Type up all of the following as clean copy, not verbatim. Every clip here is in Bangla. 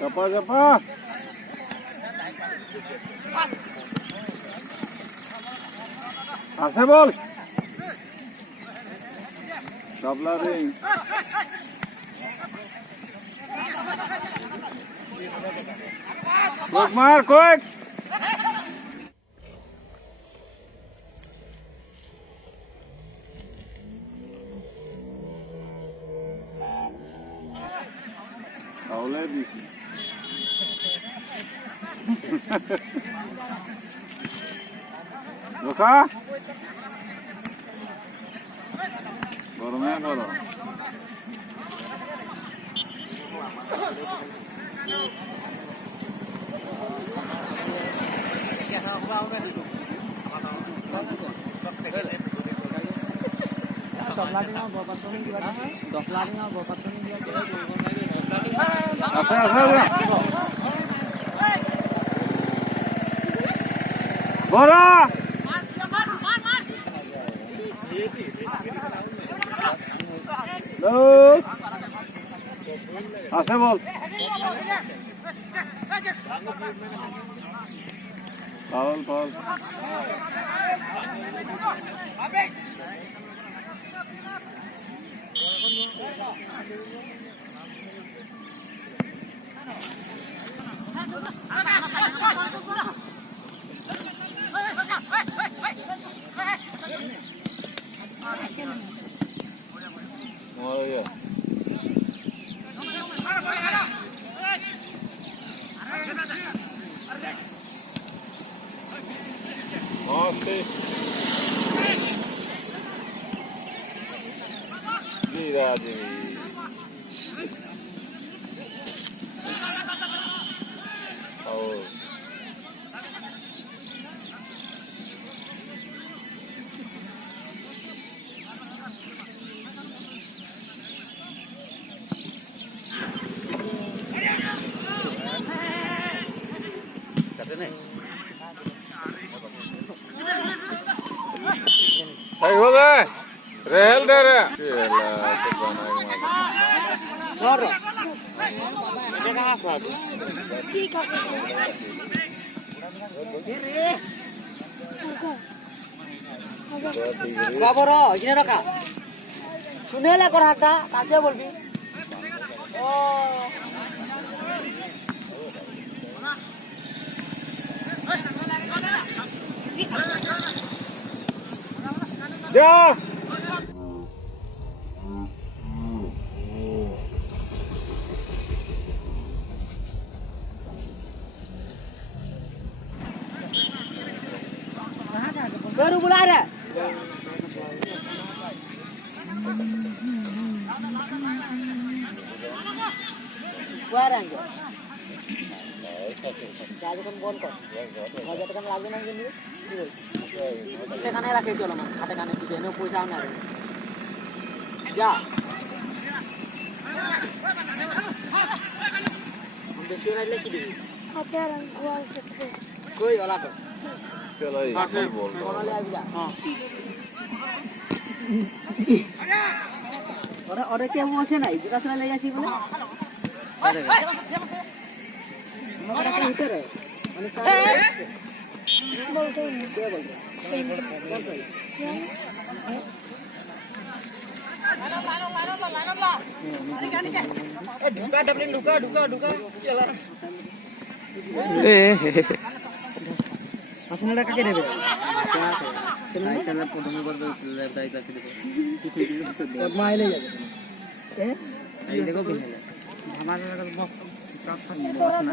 Japa japa. Ase bol. Double ring. Quick mar, quick. Taule dici. Loka? Borome boro. Bora! Hello. Ase bol. Foul, foul. Oh yeah. Okay. Mira, Jimmy. Oh. Hey, हो गए रेल दे रे খবর কিনে রাখা শুনে লে কথাটা কাছে বলবি ও যা गरु बुला रहे যখন বল কর যতক্ষণ লাগবে না কিন্তু এখানে রাখে চলো না হাতে কানে কিছু এনে পয়সা না যা বেশি লাগলে কি দিবি আচ্ছা গোয়াল থেকে কই ওলা তো चलो ये बोल কোনালে আবি যা ওরে ওরে কে বলছে না ইজরা চলে লে যাচ্ছি বলে আরে ওরে কে উঠে রে মানে বলতে কে বলছে ঢুকা ডবলিন ঢুকা ঢুকা ঢুকা চলা আসলে কাকে দেবে চলে চলে প্রথমে করবে দাই কাকে দেবে পদ্মা আইলে যাবে এই দেখো কি হলো আমাদের বস না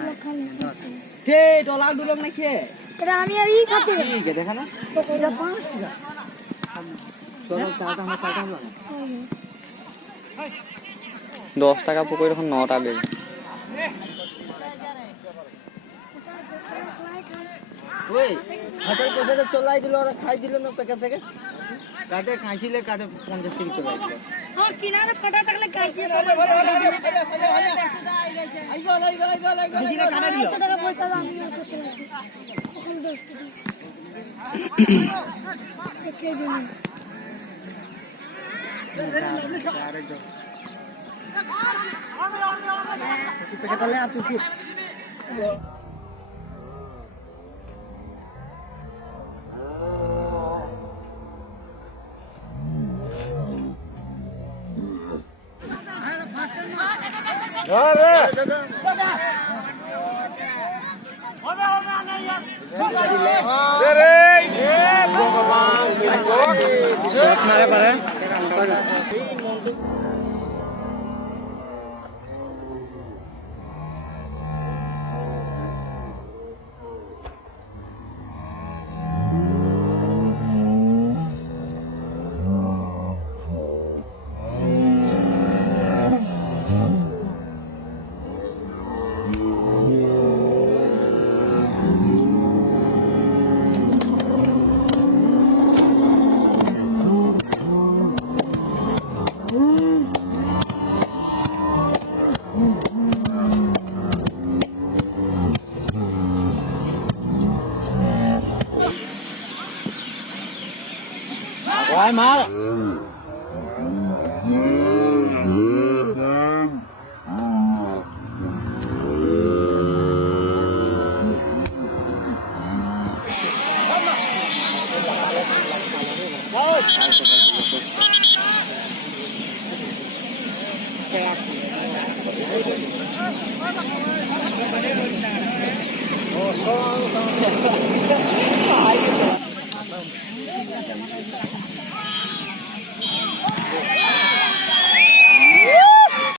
তে ডলার ডুলম না খেয়ে এটা আমি আর ই খাতে ঠিক আছে দেখা না এটা 5 টাকা চলো চাটা আমরা চাটা আমরা 10 টাকা পকই এখন 9 টা বেজে ওই হাতের পয়সা তো চলাই দিল আর খাই দিল না প্যাকেট থেকে কাটে খাইছিলে কাটে 50 টাকা চলাই দিল আর কিনারে কাটা থাকলে কাইছে খাইছিলে কাটা দিল টাকা পয়সা আমি করতে লাগি এখন 10 টাকা কে জানে